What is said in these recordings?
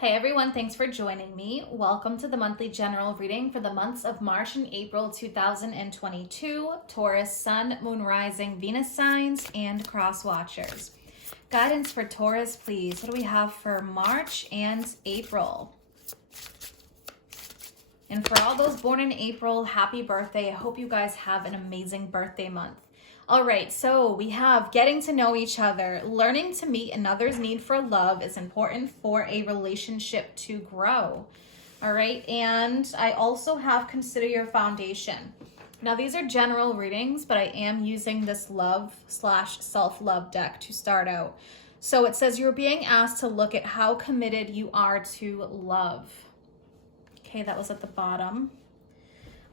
Hey everyone, thanks for joining me. Welcome to the monthly general reading for the months of March and April 2022, Taurus, Sun, Moon, Rising, Venus signs, and cross watchers. Guidance for Taurus, please. What do we have for March and April? And for all those born in April, happy birthday. I hope you guys have an amazing birthday month. All right, so we have getting to know each other. Learning to meet another's need for love is important for a relationship to grow. All right, and I also have consider your foundation. Now, these are general readings, but I am using this love/self-love deck to start out. So it says you're being asked to look at how committed you are to love. Okay, that was at the bottom.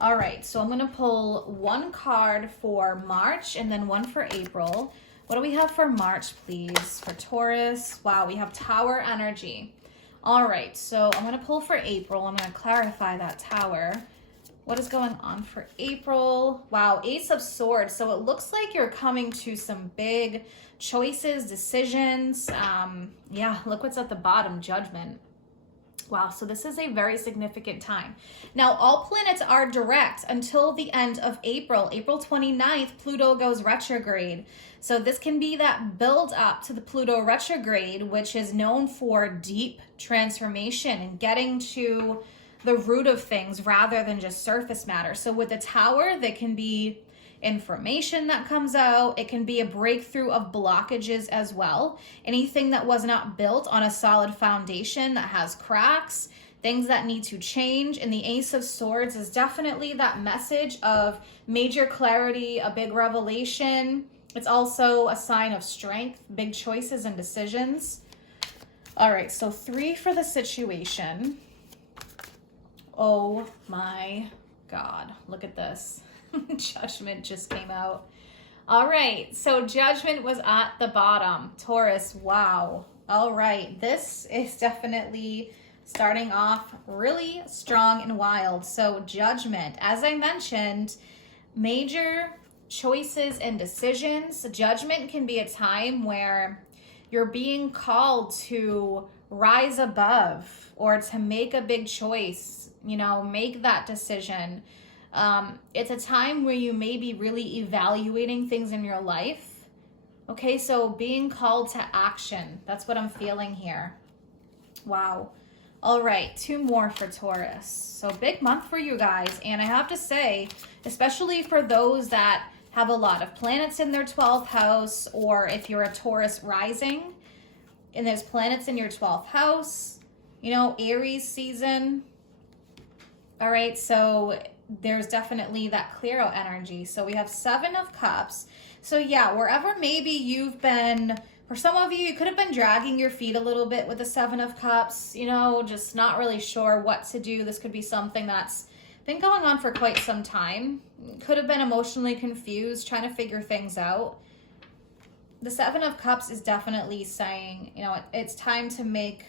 All right, so I'm going to pull one card for March and then one for April. What do we have for March, please? For Taurus, wow, we have Tower energy. All right, so I'm going to pull for April. I'm going to clarify that Tower. What is going on for April? Wow, Ace of Swords. So it looks like you're coming to some big choices, decisions. Yeah, look what's at the bottom, Judgment. Wow, so this is a very significant time. Now, all planets are direct until the end of April. April 29th, Pluto goes retrograde. So this can be that build up to the Pluto retrograde, which is known for deep transformation and getting to the root of things rather than just surface matter. So with the Tower, there can be information that comes out. It can be a breakthrough of blockages as well. Anything that was not built on a solid foundation that has cracks, things that need to change. And the Ace of Swords is definitely that message of major clarity, a big revelation. It's also a sign of strength, big choices and decisions. All right, so 3 for the situation. Oh my God, look at this. Judgment just came out. All right, so Judgment was at the bottom. Taurus, wow. All right, this is definitely starting off really strong and wild. So Judgment, as I mentioned, major choices and decisions. Judgment can be a time where you're being called to rise above or to make a big choice, make that decision. It's a time where you may be really evaluating things in your life. Okay, so being called to action. That's what I'm feeling here. Wow. All right, 2 more for Taurus. So big month for you guys. And I have to say, especially for those that have a lot of planets in their 12th house, or if you're a Taurus rising and there's planets in your 12th house, Aries season. All right, so there's definitely that clear out energy. So we have 7 of Cups. So yeah, wherever maybe you've been, for some of you, you could have been dragging your feet a little bit with the 7 of Cups, just not really sure what to do. This could be something that's been going on for quite some time. Could have been emotionally confused, trying to figure things out. The 7 of Cups is definitely saying, it's time to make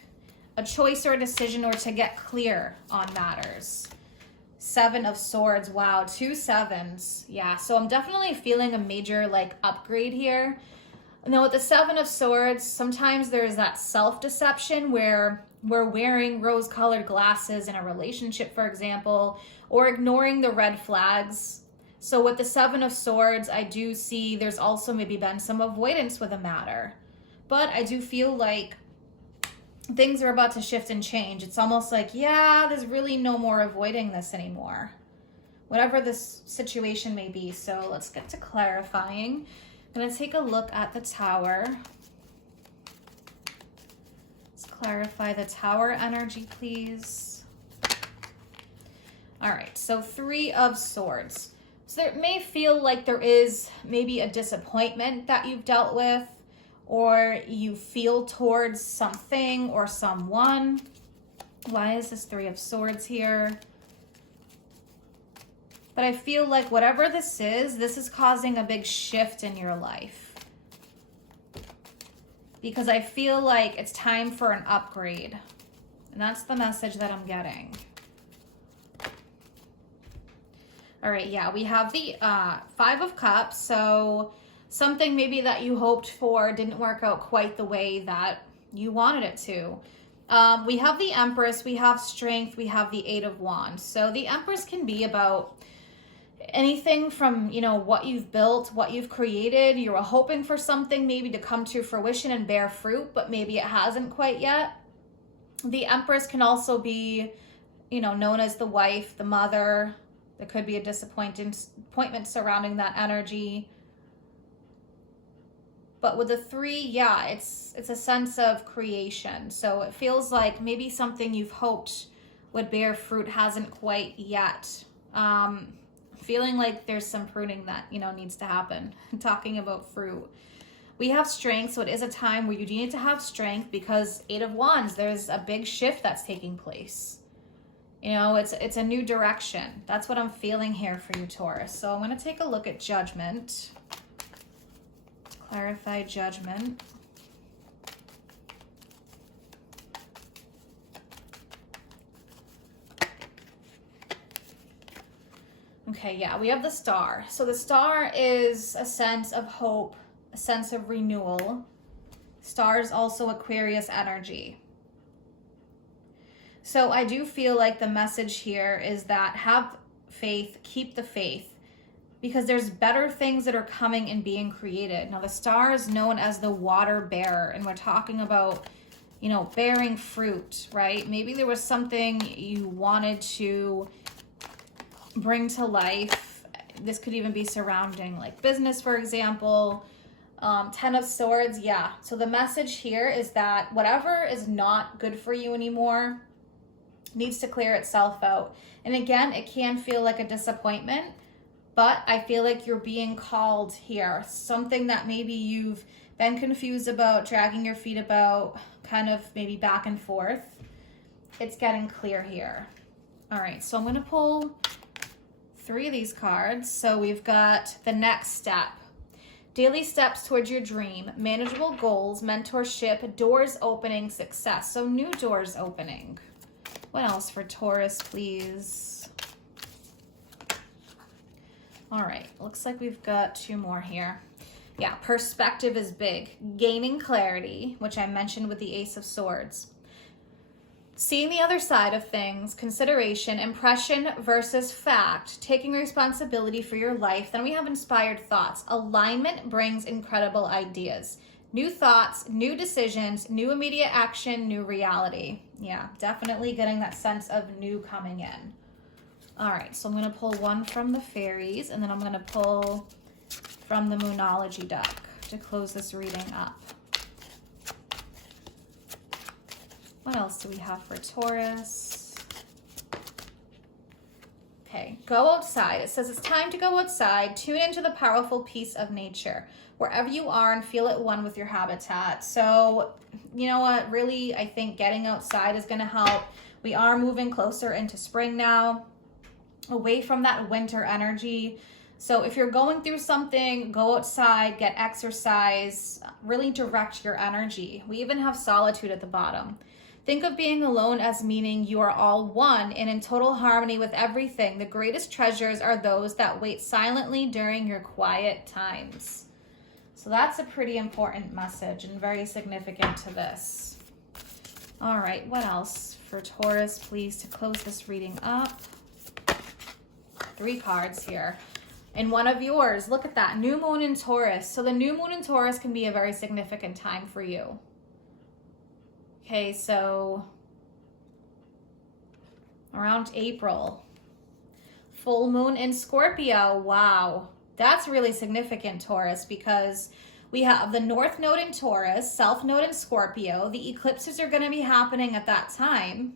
a choice or a decision or to get clear on matters. 7 of Swords, wow, 2 7s. Yeah, so I'm definitely feeling a major upgrade here. Now with the 7 of Swords, sometimes there's that self-deception where we're wearing rose-colored glasses in a relationship, for example, or ignoring the red flags. So with the 7 of Swords, I do see there's also maybe been some avoidance with a matter. But I do feel like things are about to shift and change. It's almost like, yeah, there's really no more avoiding this anymore, whatever this situation may be. So let's get to clarifying. I'm going to take a look at the Tower. Let's clarify the Tower energy, please. All right, so 3 of Swords. So there may feel like there is maybe a disappointment that you've dealt with, or you feel towards something or someone. Why is this 3 of Swords here? But I feel like whatever this is causing a big shift in your life. Because I feel like it's time for an upgrade. And that's the message that I'm getting. All right, yeah, we have the 5 of Cups. So something maybe that you hoped for didn't work out quite the way that you wanted it to. We have the Empress, we have Strength, we have the Eight of Wands. So the Empress can be about anything from, you know, what you've built, what you've created. You were hoping for something maybe to come to fruition and bear fruit, but maybe it hasn't quite yet. The Empress can also be, you know, known as the wife, the mother. There could be a disappointment surrounding that energy. But with the 3, yeah, it's a sense of creation. So it feels like maybe something you've hoped would bear fruit hasn't quite yet. Feeling like there's some pruning that, you know, needs to happen. Talking about fruit. We have Strength, so it is a time where you need to have strength because 8 of Wands, there's a big shift that's taking place. You know, it's a new direction. That's what I'm feeling here for you, Taurus. So I'm going to take a look at Judgment. Clarify Judgment. Okay, yeah, we have the Star. So the Star is a sense of hope, a sense of renewal. Star is also Aquarius energy. So I do feel like the message here is that have faith, keep the faith, because there's better things that are coming and being created. Now the Star is known as the water bearer, and we're talking about, you know, bearing fruit, right? Maybe there was something you wanted to bring to life. This could even be surrounding like business, for example. 10 of Swords, yeah. So the message here is that whatever is not good for you anymore needs to clear itself out. And again, it can feel like a disappointment, but I feel like you're being called here. Something that maybe you've been confused about, dragging your feet about, kind of maybe back and forth. It's getting clear here. All right, so I'm going to pull 3 of these cards. So we've got the next step. Daily steps towards your dream, manageable goals, mentorship, doors opening, success. So new doors opening. What else for Taurus, please? All right, looks like we've got 2 more here. Yeah, perspective is big. Gaining clarity, which I mentioned with the Ace of Swords. Seeing the other side of things, consideration, impression versus fact, taking responsibility for your life. Then we have inspired thoughts. Alignment brings incredible ideas. New thoughts, new decisions, new immediate action, new reality. Yeah, definitely getting that sense of new coming in. All right, so I'm going to pull 1 from the fairies, and then I'm going to pull from the Moonology deck to close this reading up. What else do we have for Taurus? Okay, go outside. It says it's time to go outside. Tune into the powerful peace of nature, wherever you are, and feel at one with your habitat. So, you know what? Really, I think getting outside is going to help. We are moving closer into spring now, away from that winter energy. So if you're going through something, go outside, get exercise, really direct your energy. We even have solitude at the bottom. Think of being alone as meaning you are all one and in total harmony with everything. The greatest treasures are those that wait silently during your quiet times. So that's a pretty important message and very significant to this. All right, what else for Taurus, please, to close this reading up? 3 cards here. And one of yours, look at that, new moon in Taurus. So the new moon in Taurus can be a very significant time for you. Okay, so around April. Full moon in Scorpio. Wow, that's really significant, Taurus, because we have the North Node in Taurus, South Node in Scorpio. The eclipses are going to be happening at that time.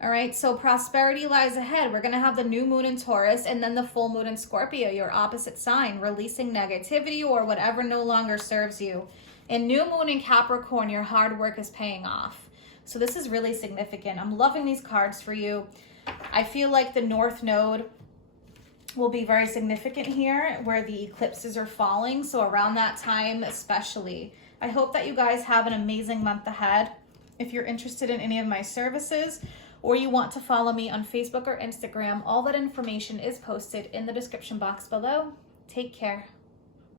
All right, so prosperity lies ahead. We're going to have the new moon in Taurus and then the full moon in Scorpio, your opposite sign, releasing negativity or whatever no longer serves you. And new moon in Capricorn, your hard work is paying off. So this is really significant. I'm loving these cards for you. I feel like the North Node will be very significant here where the eclipses are falling. So around that time especially. I hope that you guys have an amazing month ahead. If you're interested in any of my services or you want to follow me on Facebook or Instagram, all that information is posted in the description box below. Take care.